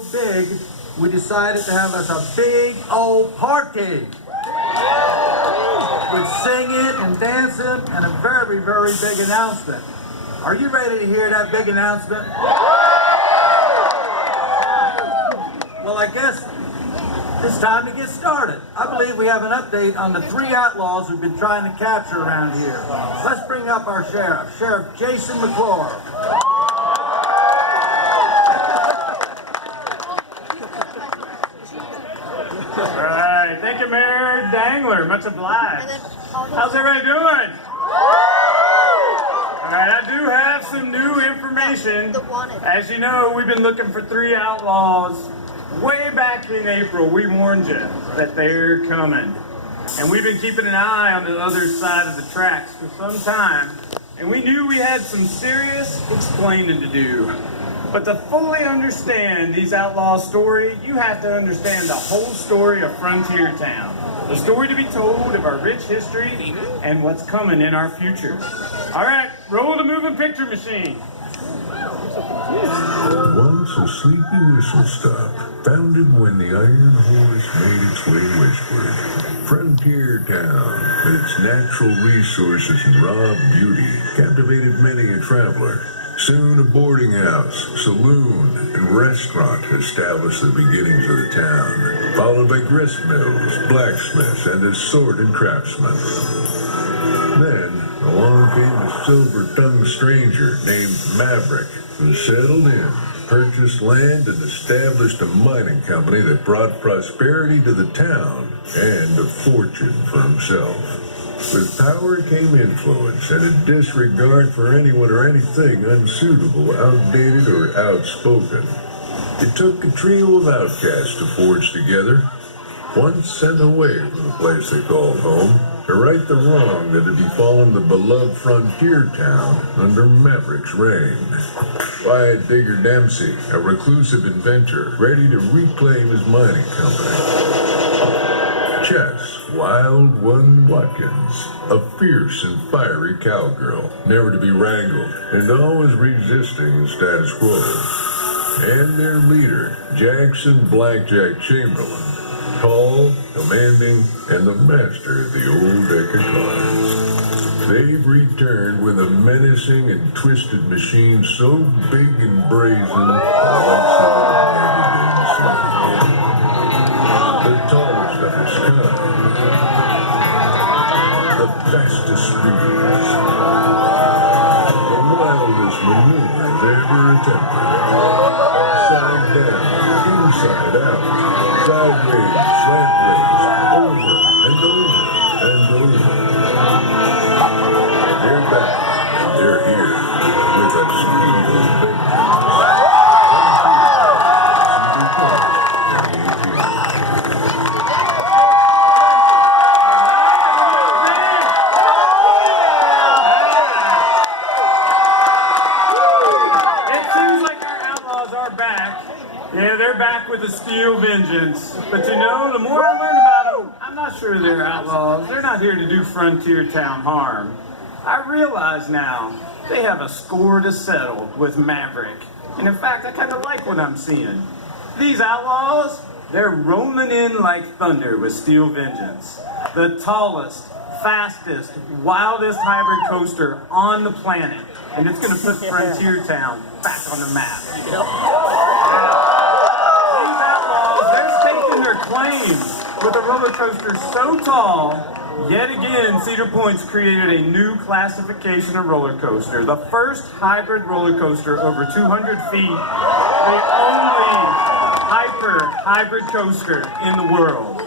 so big, we decided to have us a big old party. With singing and dancing and a very, very big announcement. Are you ready to hear that big announcement? Well, I guess it's time to get started. I believe we have an update on the 3 outlaws we've been trying to capture around here. Let's bring up our sheriff, Sheriff Jason McClure. All right, thank you, Mayor Dangler. Much obliged. How's everybody doing? All right, I do have some new information. As you know, we've been looking for 3 outlaws. Way back in April, we warned you that they're coming. And we've been keeping an eye on the other side of the tracks for some time. And we knew we had some serious explaining to do. But to fully understand these outlaws' story, you have to understand the whole story of Frontier Town. The story to be told of our rich history and what's coming in our future. All right, roll the moving picture machine. Once a sleepy whistle stop, founded when the Iron Horse made its way westward. Frontier Town, with its natural resources and raw beauty, captivated many a traveler. Soon a boarding house, saloon, and restaurant established the beginnings of the town, followed by grist mills, blacksmiths, and assorted craftsmen. Then along came a silver-tongued stranger named Maverick, who settled in, purchased land, and established a mining company that brought prosperity to the town and a fortune for himself. With power came influence and a disregard for anyone or anything unsuitable, outdated, or outspoken. It took a trio of outcasts to forge together, once sent away from the place they called home, to right the wrong that had befallen the beloved frontier town under Maverick's reign. Wyatt Digger Dempsey, a reclusive inventor, ready to reclaim his mining company. Chess Wild One Watkins, a fierce and fiery cowgirl, never to be wrangled, and always resisting the status quo. And their leader, Jackson Blackjack Chamberlain, tall, commanding, and the master of the old deck of cards. They've returned with a menacing and twisted machine so big and brazen, lights have never been seen. The tallest of its kind, the fastest speeds, the wildest maneuvers ever attempted. Upside down, inside out, sideways, slantways, over and over and over. They're back and they're here with a speed of with a steel vengeance. But you know, the more I learn about them, I'm not sure they're outlaws. They're not here to do Frontier Town harm. I realize now they have a score to settle with Maverick. And in fact, I kind of like what I'm seeing. These outlaws, they're rolling in like thunder with steel vengeance. The tallest, fastest, wildest hybrid coaster on the planet. And it's going to put Frontier Town back on the map. Claims with a roller coaster so tall, yet again, Cedar Point's created a new classification of roller coaster. The first hybrid roller coaster over 200 feet, the only hybrid coaster in the world.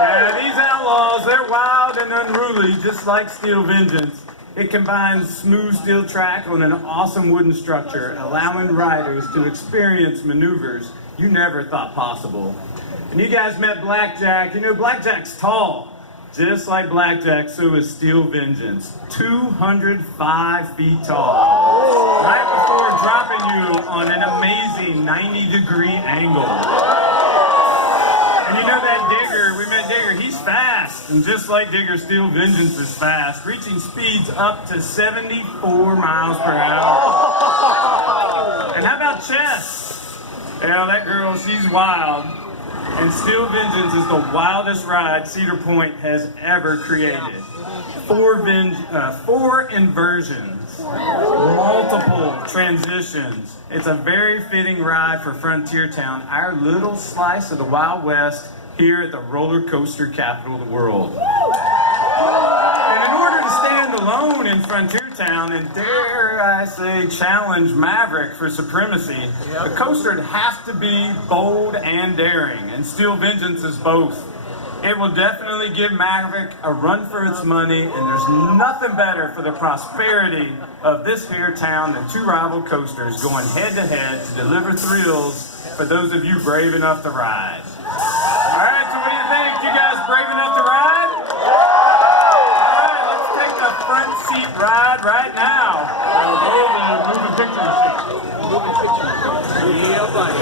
Yeah, these outlaws, they're wild and unruly, just like Steel Vengeance. It combines smooth steel track on an awesome wooden structure, allowing riders to experience maneuvers you never thought possible. And you guys met Blackjack. You know, Blackjack's tall. Just like Blackjack, so is Steel Vengeance. 205 feet tall. Right before dropping you on an amazing 90-degree angle. And you know that Digger, we met Digger, he's fast. And just like Digger, Steel Vengeance is fast, reaching speeds up to 74 miles per hour. And how about Chess? Yeah, that girl, she's wild. And Steel Vengeance is the wildest ride Cedar Point has ever created. 4 inversions, multiple transitions. It's a very fitting ride for Frontier Town, our little slice of the Wild West here at the roller coaster capital of the world. And in order to stand alone in Frontier Town and dare I say challenge Maverick for supremacy, the coaster has to be bold and daring, and Steel Vengeance is both. It will definitely give Maverick a run for its money, and there's nothing better for the prosperity of this here town than 2 rival coasters going head to head to deliver thrills for those of you brave enough to ride. All right, so what do you think? You guys brave enough to ride? Front seat ride right now. Moving picture machine. Moving picture machine. Yeah, buddy.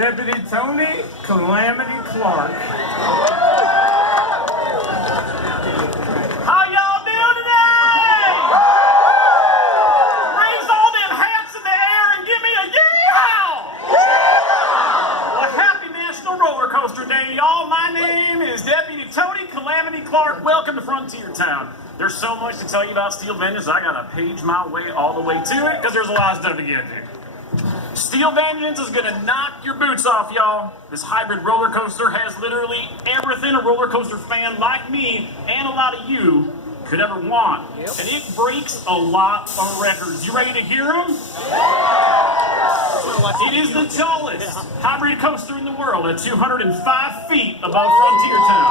Deputy Tony Calamity Clark. How y'all doing today? Raise all them hats in the air and give me a yeehaw! Well, happy National Roller Coaster Day, y'all. My name is Deputy Tony Calamity Clark. Welcome to Frontier Town. There's so much to tell you about Steel Vengeance, I gotta page my way all the way to it, because there's a lot of stuff to get to. Steel Vengeance is gonna knock your boots off, y'all. This hybrid roller coaster has literally everything a roller coaster fan like me and a lot of you could ever want. Yep. And it breaks a lot of records. You ready to hear them? It is the tallest hybrid coaster in the world at 205 feet above Frontier Town.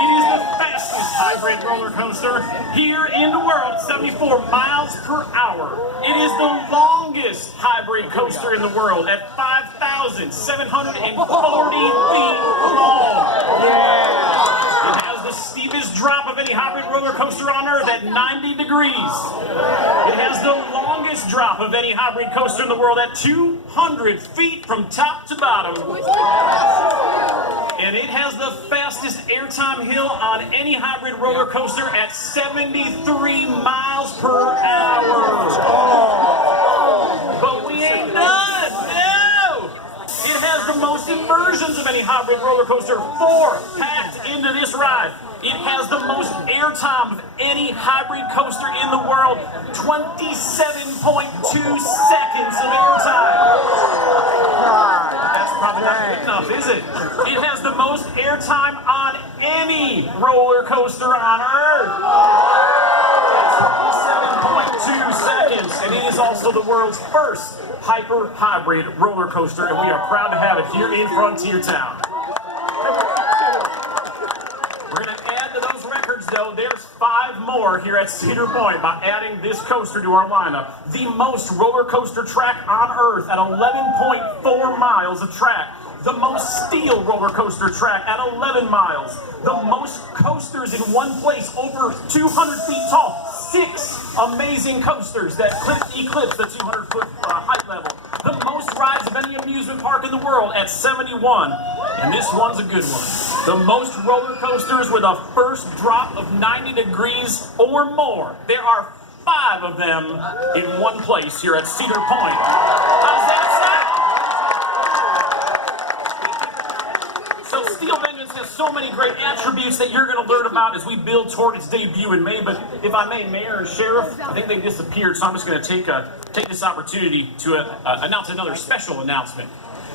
It is the fastest hybrid roller coaster here in the world, 74 miles per hour. It is the longest hybrid coaster in the world at 5,740 feet long. Yeah. It has the steepest drop of any hybrid roller coaster on Earth at 90 degrees. It has the longest drop of any hybrid coaster in the world at 200 feet from top to bottom. And it has the fastest airtime hill on any hybrid roller coaster at 73 miles per hour. But we ain't done, no! It has the most inversions of any hybrid roller coaster, 4 packed into this ride. It has the most airtime of any hybrid coaster in the world, 27.2 seconds of airtime. That's probably not good enough, is it? It has the most airtime on any roller coaster on Earth. 7.2 seconds, and it is also the world's first hyper-hybrid roller coaster, and we are proud to have it here in Frontier Town. We're going to add to those records, though. There's 5 more here at Cedar Point by adding this coaster to our lineup. The most roller coaster track on Earth at 11.4 miles of track. The most steel roller coaster track at 11 miles. The most coasters in one place over 200 feet tall. 6 amazing coasters that eclipse the 200-foot height level. The most rides of any amusement park in the world at 71. And this one's a good one. The most roller coasters with a first drop of 90 degrees or more. There are 5 of them in one place here at Cedar Point. How's that sound? So Steel Vengeance has so many great attributes that you're going to learn about as we build toward its debut in May. But if I may, Mayor and Sheriff, I think they disappeared, so I'm just going to take this opportunity to announce another special announcement.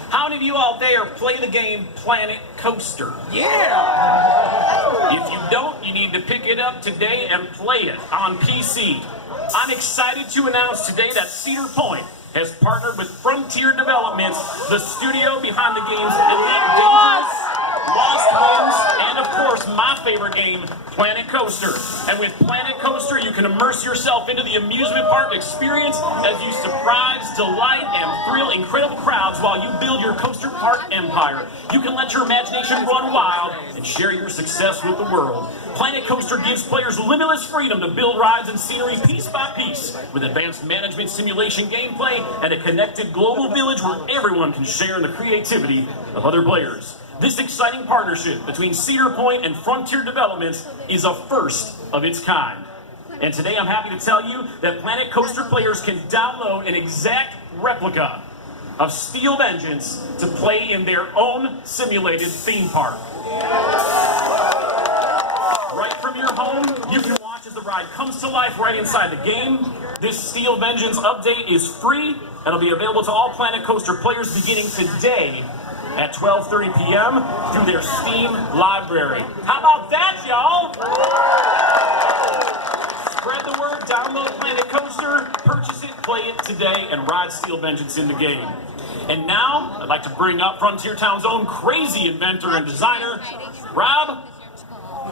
How many of you out there play the game Planet Coaster? Yeah! If you don't, you need to pick it up today and play it on PC. I'm excited to announce today that Cedar Point has partnered with Frontier Developments, the studio behind the games Elite Dangerous, Lost Winds, and of course my favorite game, Planet Coaster. And with Planet Coaster, you can immerse yourself into the amusement park experience as you surprise, delight, and thrill incredible crowds while you build your coaster park empire. You can let your imagination run wild and share your success with the world. Planet Coaster gives players limitless freedom to build rides and scenery piece by piece, with advanced management simulation gameplay and a connected global village where everyone can share in the creativity of other players. This exciting partnership between Cedar Point and Frontier Developments is a first of its kind. And today I'm happy to tell you that Planet Coaster players can download an exact replica of Steel Vengeance to play in their own simulated theme park. Right from your home, you can watch as the ride comes to life right inside the game. This Steel Vengeance update is free and it'll be available to all Planet Coaster players beginning today at 12:30 p.m. through their Steam library. How about that, y'all? Spread the word, download Planet Coaster, purchase it, play it today, and ride Steel Vengeance in the game. And now, I'd like to bring up Frontier Town's own crazy inventor and designer, Rob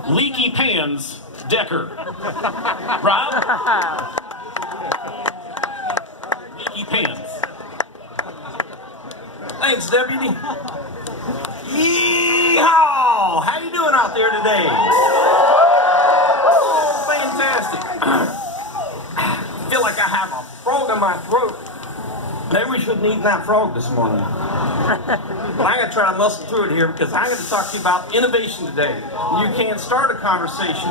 Leaky Pans Decker. Rob? Leaky Pans. Thanks, Deputy. Yeehaw! How you doing out there today? Oh, fantastic. I feel like I have a frog in my throat. Maybe we shouldn't eat that frog this morning. But I'm going to try to muscle through it here because I'm going to talk to you about innovation today. You can't start a conversation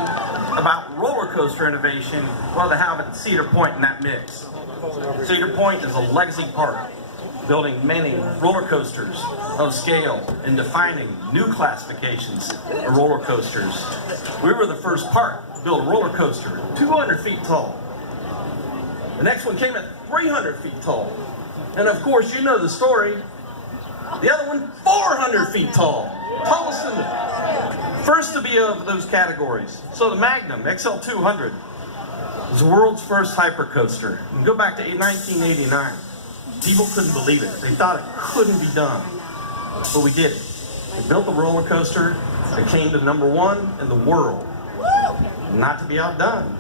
about roller coaster innovation while they have it at Cedar Point in that mix. Cedar Point is a legacy park, building many roller coasters of scale and defining new classifications of roller coasters. We were the first park to build a roller coaster 200 feet tall. The next one came at 300 feet tall. And of course, you know the story. The other one, 400 feet tall. Tallest in the first to be of those categories. So the Magnum XL200 was the world's first hypercoaster. And go back to 1989. People couldn't believe it. They thought it couldn't be done. But we did it. We built the roller coaster that came to #1 in the world. Not to be outdone.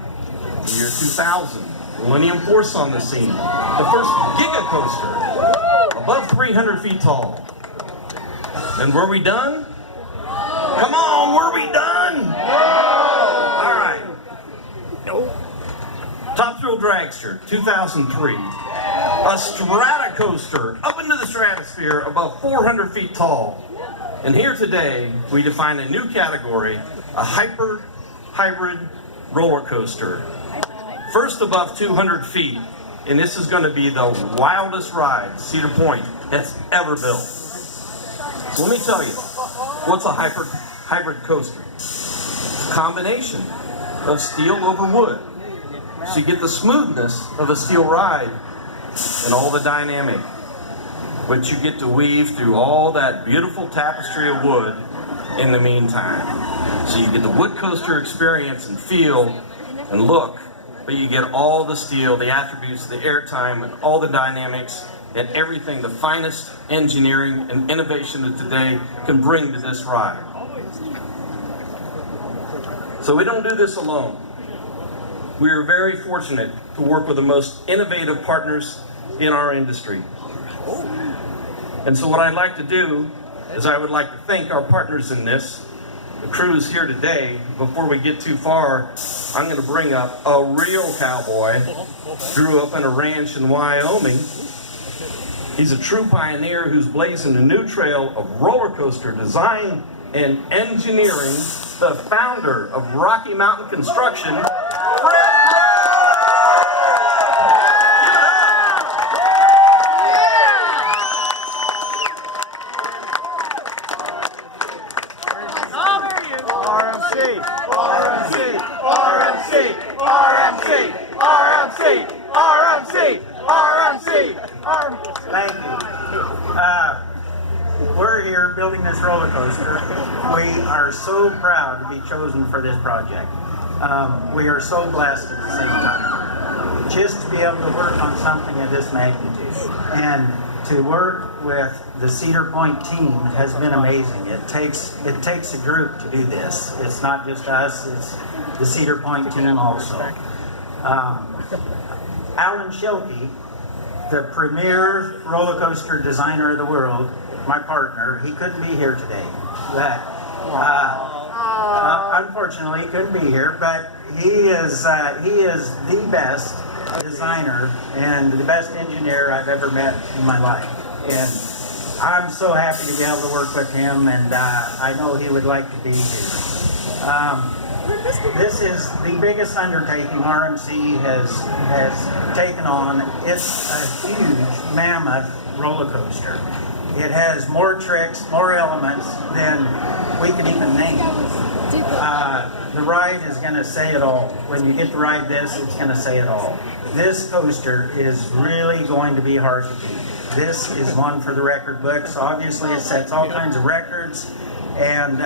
The year 2000, Millennium Force on the scene. The first Giga coaster, above 300 feet tall. And were we done? Come on, were we done? All right. Top Thrill Dragster, 2003. A strata coaster up into the stratosphere above 400 feet tall. And here today, we define a new category, a hybrid roller coaster. First above 200 feet, and this is going to be the wildest ride Cedar Point has ever built. So let me tell you, what's a hybrid coaster? It's a combination of steel over wood. So you get the smoothness of a steel ride and all the dynamic. but you get to weave through all that beautiful tapestry of wood in the meantime. So you get the wood coaster experience and feel and look, but you get all the steel, the attributes, the airtime, and all the dynamics and everything, the finest engineering and innovation that today can bring to this ride. So we don't do this alone. We are very fortunate to work with the most innovative partners in our industry. And so what I'd like to do is I would like to thank our partners in this, the crews here today. Before we get too far, I'm going to bring up a real cowboy. Grew up in a ranch in Wyoming. He's a true pioneer who's blazing a new trail of roller coaster design and engineering, the founder of Rocky Mountain Construction, Fred. Thank you. We're here building this roller coaster. We are so proud to be chosen for this project. We are so blessed at the same time. Just to be able to work on something of this magnitude and to work with the Cedar Point team has been amazing. It takes a group to do this. It's not just us, it's the Cedar Point team also. Alan Schilke, the premier roller coaster designer of the world, my partner, he couldn't be here today. Unfortunately, he couldn't be here, but he is the best designer and the best engineer I've ever met in my life. And I'm so happy to be able to work with him, and I know he would like to be here. This is the biggest undertaking RMC has taken on. It's a huge, mammoth roller coaster. It has more tricks, more elements than we can even name. The ride is going to say it all. When you get to ride this, it's going to say it all. This coaster is really going to be hard to beat. This is one for the record books. Obviously, it sets all kinds of records, and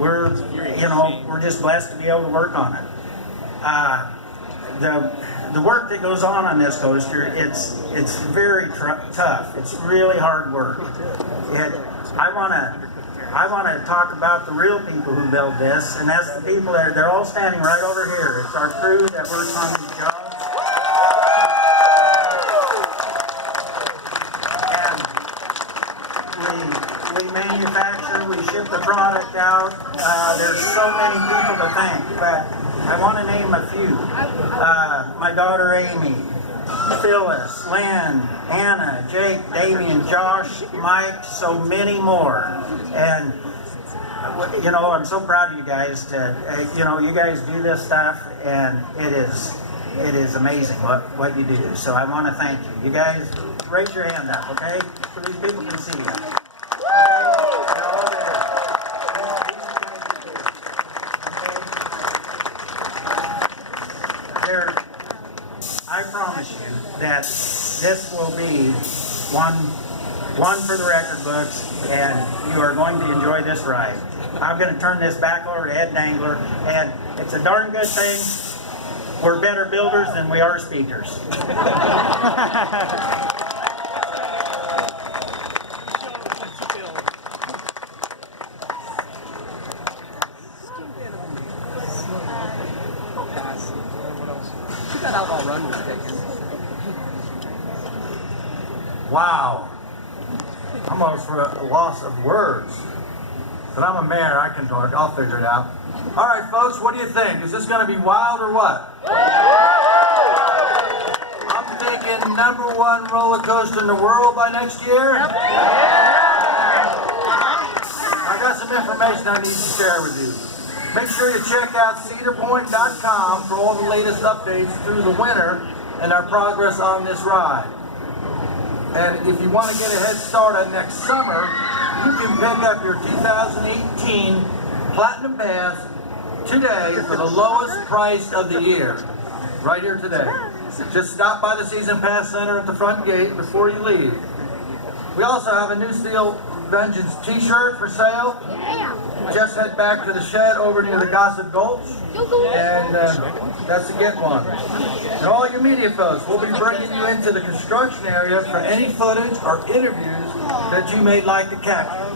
we're just blessed to be able to work on it. The work that goes on this coaster, it's very tough. It's really hard work. I want to talk about the real people who build this, and that's the people they're all standing right over here. It's our crew that works on these jobs. And we manufacture, we ship the product out. There's so many people to thank, but I want to name a few. My daughter Amy, Phyllis, Lynn, Anna, Jake, Damien, Josh, Mike, so many more. And I'm so proud of you guys you guys do this stuff, and it is amazing what you do. So I want to thank you. You guys raise your hand up, okay? So these people can see you. I promise you that this will be one for the record books, and you are going to enjoy this ride. I'm going to turn this back over to Ed Dangler, and it's a darn good thing we're better builders than we are speakers. Wow. I'm almost for a loss of words. But I'm a mayor, I can talk. I'll figure it out. All right, folks, what do you think? Is this going to be wild or what? I'm thinking #1 roller coaster in the world by next year. I got some information I need to share with you. Make sure you check out cedarpoint.com for all the latest updates through the winter and our progress on this ride. And if you want to get a head start on next summer, you can pick up your 2018 Platinum Pass today for the lowest price of the year. Right here today. Just stop by the Season Pass Center at the front gate before you leave. We also have a new Steel Vengeance t-shirt for sale. Just head back to the shed over near the Gossip Gulch, and that's to get one. And all your media folks, we'll be bringing you into the construction area for any footage or interviews that you may like to capture.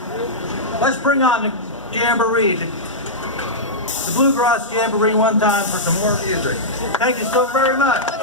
Let's bring on the Jamboree, the Bluegrass Jamboree one time for some more music. Thank you so very much.